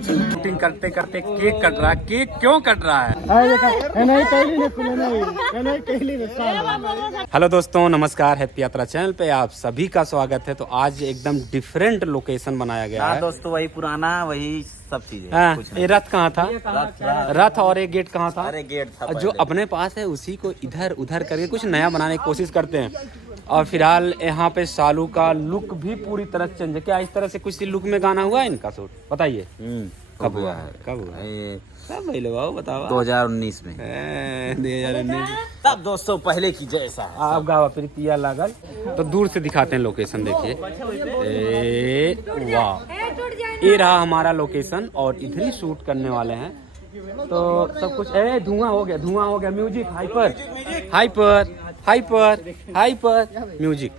Shooting करते करते cake cut रहा है। केक क्यों कट रहा है? हेलो दोस्तों, नमस्कार। हैप्पी यात्रा चैनल पे आप सभी का स्वागत है। तो आज एकदम डिफरेंट लोकेशन बनाया गया है दोस्तों, वही पुराना वही सब चीजें। हाँ, ये रथ कहाँ था? रथ और एक गेट कहाँ था? अरे गेट था जो अपने पास है उसी को इधर उधर करके कुछ नया बनाने की कोशिश करते हैं। और फिलहाल यहाँ पे सालू का लुक भी पूरी तरह चेंज है। क्या इस तरह से कुछ लुक में गाना हुआ है इनका शूट? बताइए कब हुआ है? कब हुआ है? कब पहले बाबू बताओ। 2019 में। 2019 तब दोस्तों पहले की जैसा आप गावा प्रीतिया लागल। तो दूर से दिखाते हैं लोकेशन, देखिए। वाह, ये रहा हमारा लोकेशन और इधर ही शूट करने वाले हैं। तो सब कुछ धुआं हो गया, धुआं हो गया। Music hyper hyper hyper hyper music.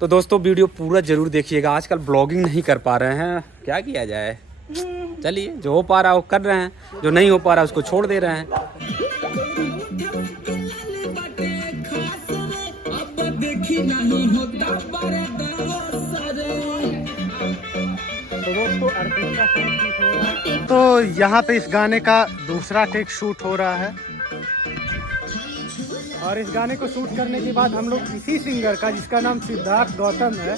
तो दोस्तों वीडियो पूरा जरूर देखिएगा। आजकल ब्लॉगिंग नहीं कर पा रहे हैं, क्या किया जाए। चलिए, जो हो पा रहा है वो कर रहे हैं, जो नहीं हो पा रहा है उसको छोड़ दे रहे हैं। तो यहाँ पे इस गाने का दूसरा टेक शूट हो रहा है और इस गाने को शूट करने के बाद हम लोग इसी सिंगर का, जिसका नाम सिद्धार्थ गौतम है,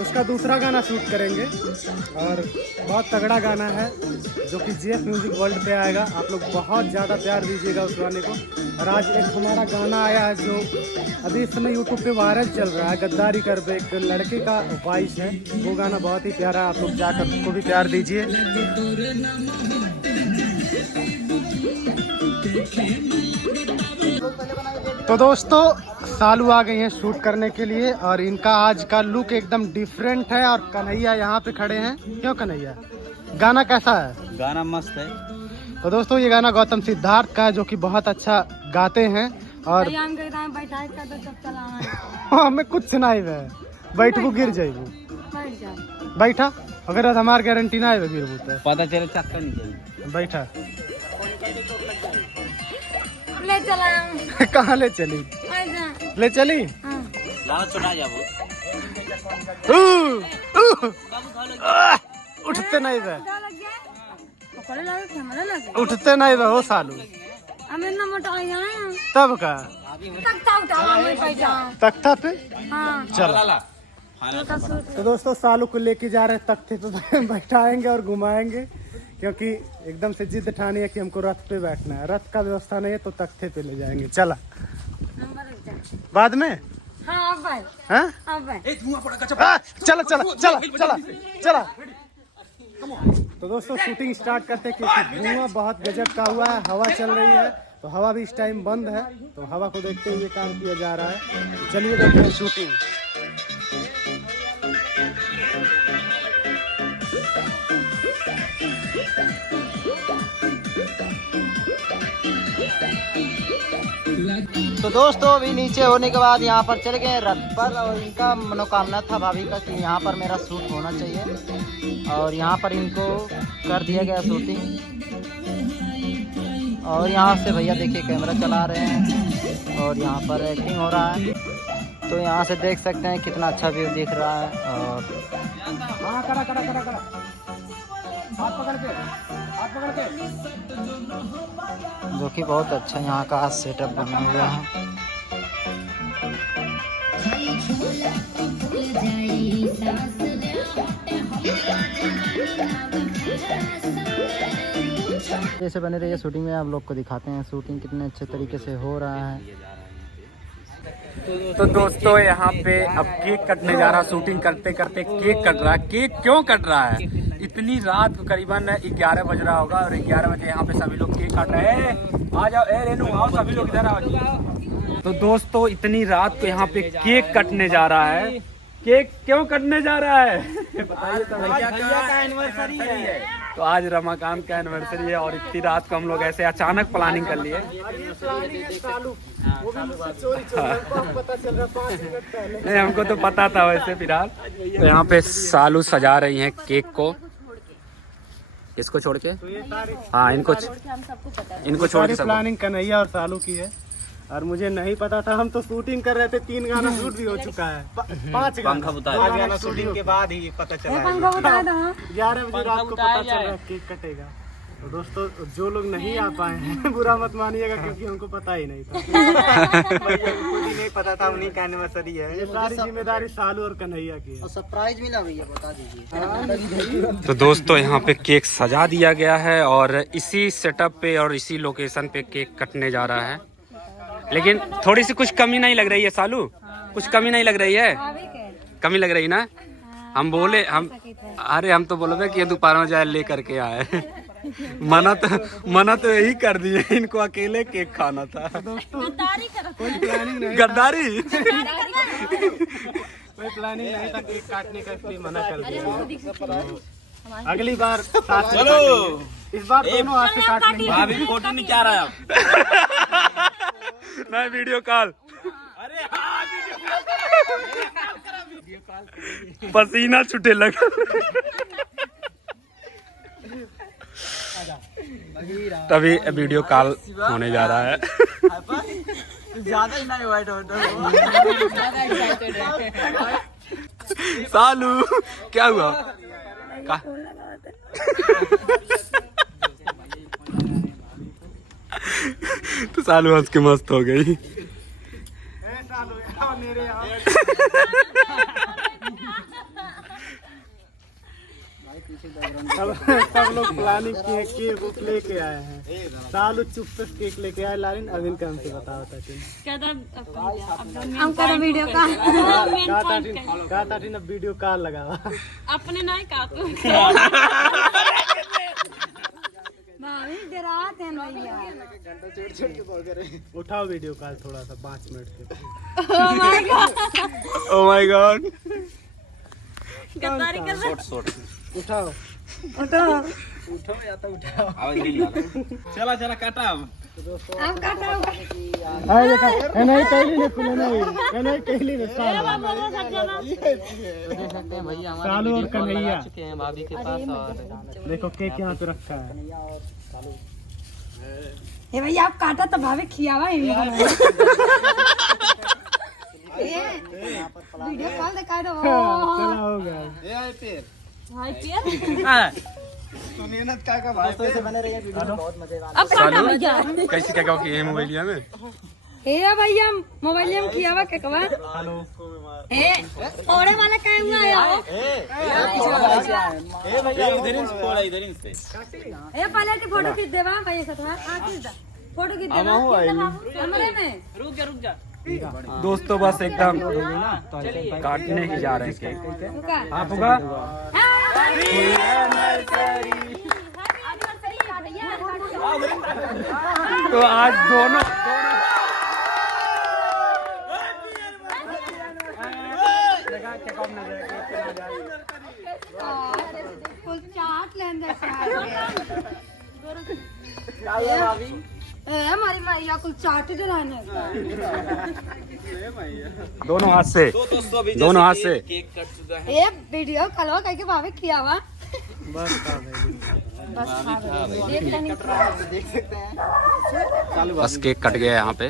उसका दूसरा गाना शूट करेंगे। और बहुत तगड़ा गाना है जो कि जीएफ म्यूजिक वर्ल्ड पे आएगा। आप लोग बहुत ज़्यादा प्यार दीजिएगा उस गाने को। और आज एक हमारा गाना आया है जो अभी इस समय यूट्यूब पे वायरल चल रहा है, गद्दारी कर बे, एक लड़के का वॉइस है। वो गाना बहुत ही प्यारा है, आप लोग जाकर उसको भी प्यार दीजिए। तो दोस्तों, सालू आ गई हैं शूट करने के लिए और इनका आज का लुक एकदम डिफरेंट है। और कन्हैया यहाँ पे खड़े हैं। क्यों कन्हैया, गाना कैसा है? गाना मस्त है। तो दोस्तों, ये गाना गौतम सिद्धार्थ का है जो कि बहुत अच्छा गाते हैं। और हमें कुछ सुनाई है, बैठबू गिर जाइबू, बैठा। अगर हमार गारंटी ना है गिरबू तो पता चले चक्कर नहीं बैठा। ले चला कहाँ ले चली? ले चली छोटा जाबो। उठते नहीं बे, उठते नहीं बे हो सालू। तब का तख्ता पे चला। तो दोस्तों, सालू को लेके जा रहे हैं तख्ते पे बैठाएंगे और घुमाएंगे, क्योंकि एकदम से जिद ठानी है कि हमको रथ पे बैठना है। रथ का व्यवस्था नहीं है तो तख्ते पे ले जाएंगे। चला बाद में। हाँ? चला चला चला चला चला। तो दोस्तों, शूटिंग स्टार्ट करते हैं क्योंकि धुआं बहुत गजब का हुआ है। हवा चल रही है तो हवा भी इस टाइम बंद है, तो हवा को देखते हुए काम किया जा रहा है। चलिए देखते हैं शूटिंग। तो दोस्तों, अभी नीचे होने के बाद यहाँ पर चले गए रथ पर। और इनका मनोकामना था भाभी का कि यहाँ पर मेरा शूट होना चाहिए। और यहाँ पर इनको कर दिया गया शूटिंग। और यहाँ से भैया देखिए कैमरा चला रहे हैं और यहाँ पर एक्टिंग हो रहा है। तो यहाँ से देख सकते हैं कितना अच्छा व्यू दिख रहा है। और जो कि बहुत अच्छा यहाँ का सेटअप बना हुआ है। जैसे बने रहिए शूटिंग में, आप लोग को दिखाते हैं शूटिंग कितने अच्छे तरीके से हो रहा है। तो दोस्तों, यहाँ पे अब केक कटने जा रहा है। शूटिंग करते करते केक कट रहा है। केक क्यों कट रहा है? इतनी रात को करीबन 11 बज रहा होगा और 11 बजे यहाँ पे सभी लोग केक काट रहे हैं। आ जाओ, रेनू आओ, सभी लोग इधर आओ। तो दोस्तों, इतनी रात को यहाँ पे केक कटने जा रहा है। केक क्यों कटने जा रहा है? बताइए तो। भैया का एनिवर्सरी है। तो आज रमाकांत का एनिवर्सरी है और इतनी रात को हम लोग ऐसे अचानक प्लानिंग कर लिए। नहीं, हमको तो पता था वैसे। फिलहाल तो यहाँ पे सालू सजा रही हैं केक को। इसको छोड़ के, हाँ, इनको छोड़ के प्लानिंग कन्हैया और सालू की है। और मुझे नहीं पता था, हम तो शूटिंग कर रहे थे, 3 गाना शूट भी हो चुका है, 5 पंखा बुताया। 2 गाना शूटिंग के बाद ही पता चला 11 बजे रात को पता चल रहा है केक कटेगा। तो दोस्तों जो लोग नहीं आ पाए हैं बुरा मत मानिएगा, क्योंकि हमको पता ही नहीं था। नहीं पता था, उन्हीं का एनिवर्सरी है। ये सारी जिम्मेदारी सालू और कन्हैया की है। सरप्राइज मिला भैया, बता दीजिए। तो दोस्तों यहाँ पे केक सजा दिया गया है और इसी सेटअप पे और इसी लोकेशन पे केक कटने जा रहा है। लेकिन थोड़ी सी कुछ कमी नहीं लग रही है सालू? कुछ कमी नहीं लग रही है? कमी लग रही ना? हम बोले हम तो बोले कि ये दोपहर में जाए ले करके आए। मना तो यही कर दिए, इनको अकेले केक खाना था। गद्दारी कोई प्लानिंग नहीं था केक काटने का, इसलिए मना कर दिया। अगली बार चलो, इस बार दोनों हाथ से काट लेंगे। भाभी फोटो नहीं क्या रहा है? नहीं वीडियो कॉल। पसीना छूटे लगा। तभी वीडियो कॉल होने जा रहा है। ज्यादा ही नहीं वाइट सालू क्या हुआ? तो सालू हंस के मस्त हो गई। सब लोग प्लानिंग किए, केक उक लेके आए हैं। सालू चुप से केक लेके आए। लालिन अभी इनका हमसे बताओ था वीडियो का कहा था अब वीडियो कॉल लगावा अपने नहीं काटो। डराते हैं भैया। उठाओ वीडियो कॉल थोड़ा सा 5 मिनट के। Oh my God. गद्दारी कर रहे। उठाओ या तो उठाओ। चला चला काटा अब। अब काटो। नहीं कहली ने खुले नहीं कहली ने सालू और कन्हैया चुके हैं भाभी के पास। और देखो केक यहाँ पे रखा है। ये भैया आप काटा तो भाभी खियावा ही वीडियो कॉल दिखा दो। चला हो गया। भाई पियर मेहनत का भाई से बने रहिए, वीडियो में बहुत मजेदार। अब काटा भैया। कैसे क्या कहो कि ये मोबाइलिया में हे भैया मोबाइल में खियावा के कवा। हेलो ए ओड़े वाला काम ना आया। ए भैया इधर से फोड़ा, इधर से। ए पहले की फोटो खींच देवा भैया साथ हां खींच दे। फोटो खींच देवा हमरे में। रुक जा। दोस्तों बस एकदम काटने ही जा रहे हैं केक। आप होगा तो आज दोनों कुल चाट लेन हमारी मैया कुल चाट डराने दोनों हाथ से दोनों हाथ से केक कट चुका है। ए वीडियो कलो कह के भाभी खियावा। बस बस देख लेनी देख सकते हैं। बस केक कट गया यहाँ पे।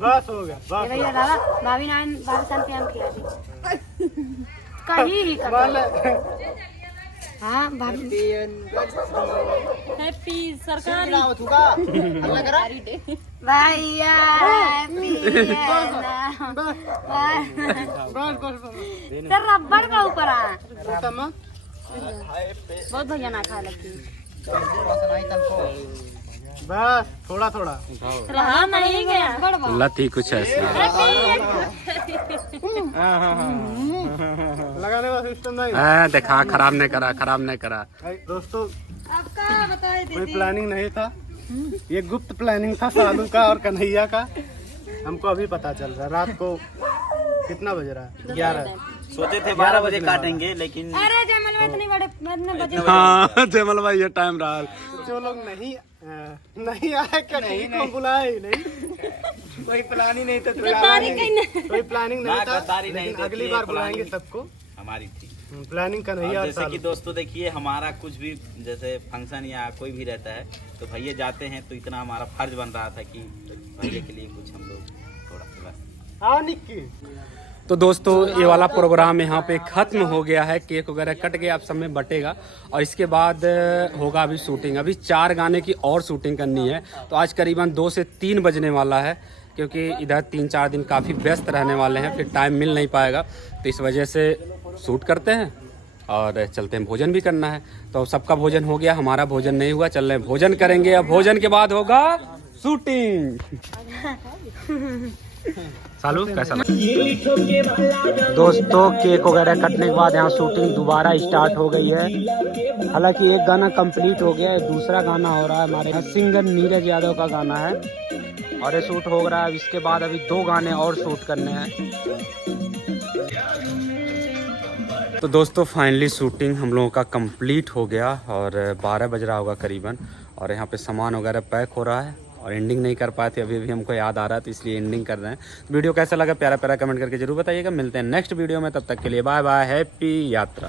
बस हो गया ये बस। भैया दादा भाभी 9 साल पे हम खिला दी कहीं ही कर। हाँ भाभी हैप्पी सरकारी अल्लाह करा। भैया सर रबड़ का ऊपर आ बहुत भैया ना खा लगती बस थोड़ा थोड़ा रहा नहीं गया लत ही कुछ ऐसा। लगाने का सिस्टम नहीं। देखा खराब नहीं करा। दोस्तों आपका बताए कोई प्लानिंग नहीं था, ये गुप्त प्लानिंग था सालू का और कन्हैया का। हमको अभी पता चल रहा है। रात को कितना बज रहा है? 11। सोचे थे 12 बजे काटेंगे, लेकिन अरे जमल में इतनी बड़े बजे हाँ जयमल भाई ये टाइम रहा। जो लोग नहीं आए क्या नहीं को बुलाए नहीं। कोई प्लानिंग नहीं था। कोई प्लानिंग नहीं था, गद्दारी नहीं लेकिन थी, अगली बार बुलाएंगे सबको। हमारी थी। प्लानिंग का नहीं और हर जैसे साल कि दोस्तों देखिए, हमारा कुछ भी जैसे फंक्शन या कोई भी रहता है तो भैया जाते हैं, तो इतना हमारा फर्ज बन रहा था कि भैया के लिए कुछ हम लोग थोड़ा सा बस। हाँ निक्की। तो दोस्तों ये वाला प्रोग्राम यहाँ पे खत्म हो गया है, केक वगैरह कट गया, अब सब में बटेगा और इसके बाद होगा अभी शूटिंग। अभी 4 गाने की और शूटिंग करनी है, तो आज करीबन 2 से 3 बजने वाला है, क्योंकि इधर 3-4 दिन काफ़ी व्यस्त रहने वाले हैं, फिर टाइम मिल नहीं पाएगा, तो इस वजह से शूट करते हैं और चलते हैं। भोजन भी करना है, तो सबका भोजन हो गया, हमारा भोजन नहीं हुआ, चल रहे हैं भोजन करेंगे। अब भोजन के बाद होगा शूटिंग। चालू कैसा लगा? दोस्तों केक वगैरह कटने के बाद यहाँ शूटिंग दोबारा स्टार्ट हो गई है। हालांकि एक गाना कंप्लीट हो गया है, दूसरा गाना हो रहा है। हमारे यहाँ सिंगर नीरज यादव का गाना है और ये शूट हो रहा है। इसके बाद अभी 2 गाने और शूट करने हैं। तो दोस्तों फाइनली शूटिंग हम लोगों का कंप्लीट हो गया और 12 बज रहा होगा करीबन, और यहाँ पे सामान वगैरह पैक हो रहा है और एंडिंग नहीं कर पाए थे, अभी अभी हमको याद आ रहा है, तो इसलिए एंडिंग कर रहे हैं। तो वीडियो कैसा लगा प्यारा प्यारा कमेंट करके जरूर बताइएगा। मिलते हैं नेक्स्ट वीडियो में, तब तक के लिए बाय बाय, हैप्पी यात्रा।